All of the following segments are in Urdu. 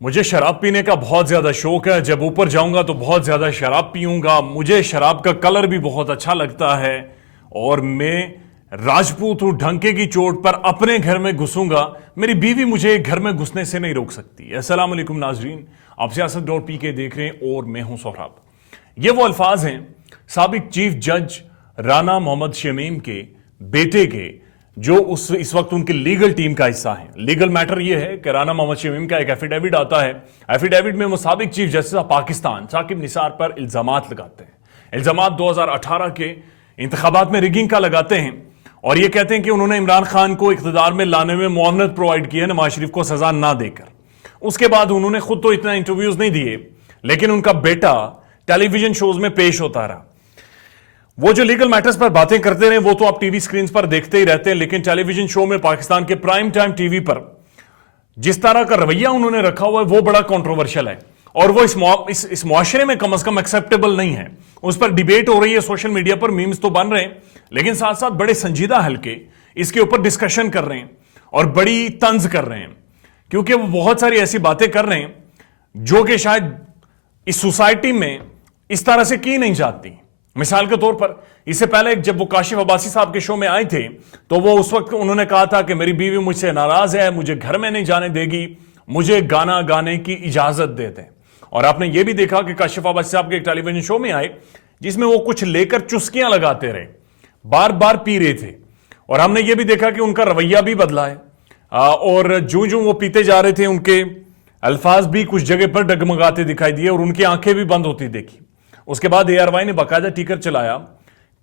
مجھے شراب پینے کا بہت زیادہ شوق ہے. جب اوپر جاؤں گا تو بہت زیادہ شراب پیوں گا. مجھے شراب کا کلر بھی بہت اچھا لگتا ہے اور میں راجپوت ہوں. ڈھنکے کی چوٹ پر اپنے گھر میں گھسوں گا. میری بیوی مجھے گھر میں گھسنے سے نہیں روک سکتی. السلام علیکم ناظرین, آپ سیاست.pk دیکھ رہے ہیں اور میں ہوں سہراب. یہ وہ الفاظ ہیں سابق چیف جج رانا محمد شمیم کے بیٹے کے, جو اس وقت ان کی لیگل ٹیم کا حصہ ہیں. لیگل میٹر یہ ہے کہ رانا محمد شمیم کا ایک ایفیڈیوٹ آتا ہے. ایفیڈیوٹ میں وہ سابق chief justice of Pakistan Saqib Nisar پر الزامات لگاتے ہیں. الزامات 2018 کے انتخابات میں ریگنگ کا لگاتے ہیں اور یہ کہتے ہیں کہ انہوں نے عمران خان کو اقتدار میں لانے میں معاونت پرووائڈ کی ہے نواز شریف کو سزا نہ دے کر. اس کے بعد انہوں نے خود تو اتنا انٹرویوز نہیں دیے, لیکن ان کا بیٹا ٹیلی ویژن شوز میں پیش ہوتا رہا. وہ جو لیگل میٹرز پر باتیں کرتے رہے وہ تو آپ ٹی وی سکرینز پر دیکھتے ہی رہتے ہیں, لیکن ٹیلی ویژن شو میں پاکستان کے پرائم ٹائم ٹی وی پر جس طرح کا رویہ انہوں نے رکھا ہوا ہے وہ بڑا کنٹروورشل ہے اور وہ اس معاشرے میں کم از کم ایکسیپٹیبل نہیں ہے. اس پر ڈیبیٹ ہو رہی ہے سوشل میڈیا پر, میمز تو بن رہے ہیں, لیکن ساتھ ساتھ بڑے سنجیدہ حلقے اس کے اوپر ڈسکشن کر رہے ہیں اور بڑی طنز کر رہے ہیں, کیونکہ وہ بہت ساری ایسی باتیں کر رہے ہیں جو کہ شاید اس سوسائٹی میں اس طرح سے کی نہیں جاتی. مثال کے طور پر اس سے پہلے جب وہ کاشف عباسی صاحب کے شو میں آئے تھے تو وہ اس وقت انہوں نے کہا تھا کہ میری بیوی مجھ سے ناراض ہے, مجھے گھر میں نہیں جانے دے گی, مجھے گانا گانے کی اجازت دے دیں. اور آپ نے یہ بھی دیکھا کہ کاشف عباسی صاحب کے ایک ٹیلی ویژن شو میں آئے جس میں وہ کچھ لے کر چسکیاں لگاتے رہے, بار بار پی رہے تھے, اور ہم نے یہ بھی دیکھا کہ ان کا رویہ بھی بدلا ہے اور جو وہ پیتے جا رہے تھے ان کے الفاظ بھی کچھ جگہ پر ڈگمگاتے دکھائی دیے اور ان کی آنکھیں بھی بند ہوتی دیکھی. اس کے بعد ARY نے باقاعدہ ٹیکر چلایا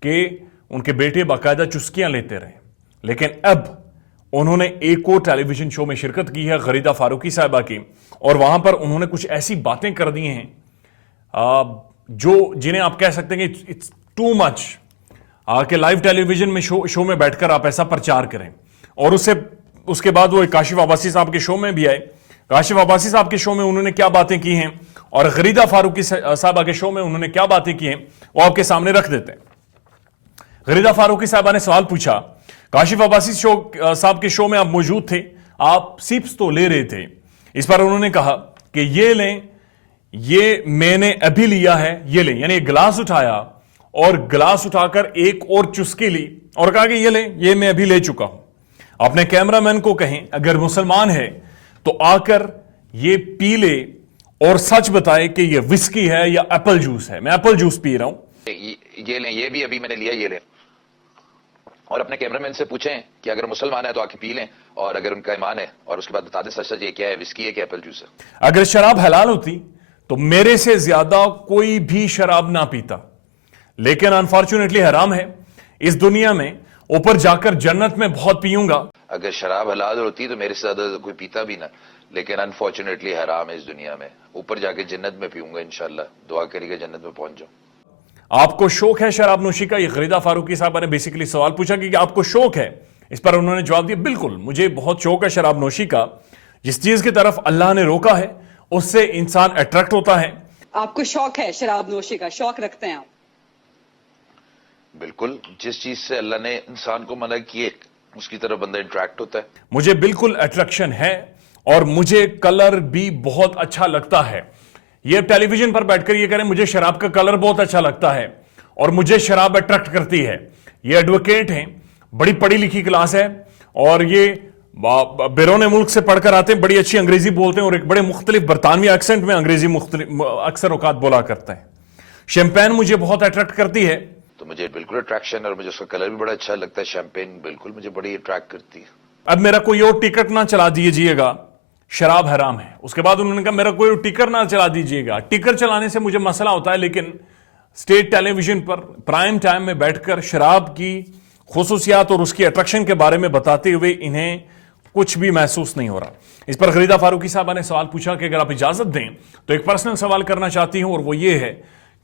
کہ ان کے بیٹے باقاعدہ چسکیاں لیتے رہے, لیکن اب انہوں نے ایک اور ٹیلی ویژن شو میں شرکت کی ہے غریدہ فاروقی صاحبہ کی, اور وہاں پر انہوں نے کچھ ایسی باتیں کر دی ہیں جو جنہیں آپ کہہ سکتے ہیں کہ اٹس ٹو مچ کہ لائیو ٹیلی ویژن میں شو میں بیٹھ کر آپ ایسا پرچار کریں. اور اس کے بعد وہ کاشف عباسی صاحب کے شو میں بھی آئے. کاشف عباسی صاحب کے شو میں انہوں نے کیا باتیں کی ہیں اور غریدہ فاروقی صاحبہ کے شو میں انہوں نے کیا باتیں کی ہیں وہ آپ کے سامنے رکھ دیتے ہیں. غریدہ فاروقی صاحبہ نے سوال پوچھا, کاشف عباسی صاحب کے شو میں آپ موجود تھے, آپ سیپس تو لے رہے تھے. اس پر انہوں نے کہا کہ یہ لیں, یہ میں نے ابھی لیا ہے, یہ لیں, یعنی ایک گلاس اٹھایا اور گلاس اٹھا کر ایک اور چسکی لی اور کہا کہ یہ لیں, یہ میں ابھی لے چکا ہوں. اپنے کیمرہ مین کو کہیں اگر مسلمان ہے تو آ کر یہ پی لے اور سچ بتائے کہ یہ وسکی ہے یا ایپل جوس ہے. میں ایپل جوس پی رہا ہوں. یہ لیں, یہ بھی ابھی میں نے لیا, یہ لیں. اور اپنے کیمرہ مین سے پوچھیں کہ اگر مسلمان ہے تو آ کے پی لیں, اور اگر ان کا ایمان ہے اور اس کے بعد بتا دیں سچ یہ کیا ہے, وسکی ہے کہ ایپل جوس ہے. اگر شراب حلال ہوتی تو میرے سے زیادہ کوئی بھی شراب نہ پیتا, لیکن انفارچونیٹلی حرام ہے. اس دنیا میں اوپر جا کر جنت میں بہت پیوں گا. اگر شراب حلال ہوتی تو میرے سے زیادہ کوئی پیتا بھی نہ, لیکن انفارچونیٹلی حرام ہے اس دنیا میں. اوپر جا کے جنت میں پیوں گا انشاءاللہ, دعا کریے گا جنت میں پہنچ جاؤں. آپ کو شوق ہے شراب نوشی کا؟ یہ غریدہ فاروقی صاحبہ نے بیسیکلی سوال پوچھا کہ آپ کو شوق ہے. اس پر انہوں نے جواب دیا, بالکل مجھے بہت شوق ہے شراب نوشی کا. جس چیز کی طرف اللہ نے روکا ہے اس سے انسان اٹریکٹ ہوتا ہے. آپ کو شوق ہے شراب نوشی کا, شوق رکھتے ہیں آپ؟ بالکل, جس چیز سے اللہ نے انسان کو منع کیے اس کی طرف بندہ انٹریکٹ ہوتا ہے. مجھے بالکل اٹریکشن ہے اور مجھے کلر بھی بہت اچھا لگتا ہے. یہ ٹیلی ویژن پر بیٹھ کر یہ کریں مجھے شراب کا کلر بہت اچھا لگتا ہے اور مجھے شراب اٹریکٹ کرتی ہے. یہ ایڈوکیٹ ہیں, بڑی پڑھی لکھی کلاس ہے اور یہ بیرون ملک سے پڑھ کر آتے ہیں, بڑی اچھی انگریزی بولتے ہیں اور ایک بڑے مختلف برطانوی ایکسنٹ میں انگریزی اکثر اوقات بولا کرتے ہیں. شیمپین مجھے بہت اٹریکٹ کرتی ہے. تو مجھے بالکل اٹریکشن, اور مجھے اس کا کلر بھی بڑا اچھا لگتا ہے. شیمپین بالکل مجھے بڑی اٹریکٹ کرتی ہے. اب میرا کوئی اور ٹکٹ نہ چلا دیجیے گا, شراب حرام ہے. اس کے بعد انہوں نے کہا میرا کوئی ٹکر نہ چلا دیجیے گا. ٹکر چلانے سے مجھے مسئلہ ہوتا ہے, لیکن اسٹیٹ ٹیلی ویژن پر پرائم ٹائم میں بیٹھ کر شراب کی خصوصیات اور اس کی اٹریکشن کے بارے میں بتاتے ہوئے انہیں کچھ بھی محسوس نہیں ہو رہا. اس پر غریدہ فاروقی صاحبہ نے سوال پوچھا کہ اگر آپ اجازت دیں تو ایک پرسنل سوال کرنا چاہتی ہوں, اور وہ یہ ہے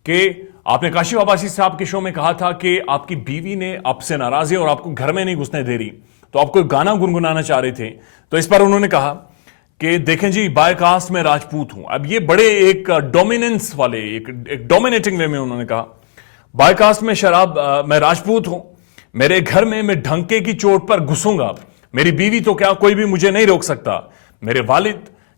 کہ آپ نے کاشف عباسی صاحب کے شو میں کہا تھا کہ آپ کی بیوی نے آپ سے ناراض ہے اور آپ کو گھر میں نہیں گھسنے دے رہی, تو آپ کو گانا گنگنانا چاہ رہے تھے. تو اس پر انہوں نے کہا کہ دیکھیں جی بائی کاسٹ میں راجپوت ہوں. اب یہ بڑے ایک ڈومیننس والے ایک ڈومینیٹنگ وے میں انہوں نے کہا بائی کاسٹ میں میں راجپوت ہوں, میرے گھر میں ڈھنکے کی چوٹ پر گھسوں گا, میری بیوی تو کیا کوئی بھی مجھے نہیں روک سکتا, میرے والد